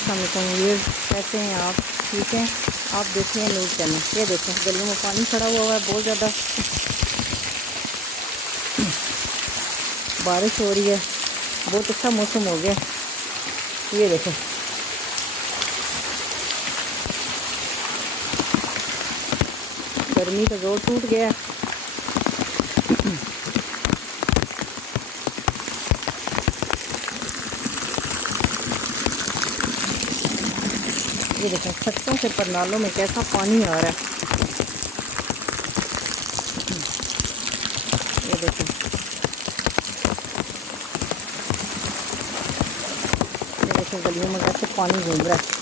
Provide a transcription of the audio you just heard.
अस्सलाम वालेकुम व्यूअर्स, कैसे हैं आप? ठीक हैं? आप देख रहे हैं न्यूज़ चैनल। ये देखें गलियों में पानी खड़ा हुआ है बहुत ज़्यादा। बारिश हो रही है, बहुत अच्छा मौसम हो गया। ये देखें गर्मी का जोर टूट गया। ये देखें छतों से परनालों में कैसा पानी आ रहा है। ये देखें, ये देखें गलियों में कैसे पानी घूम रहा है।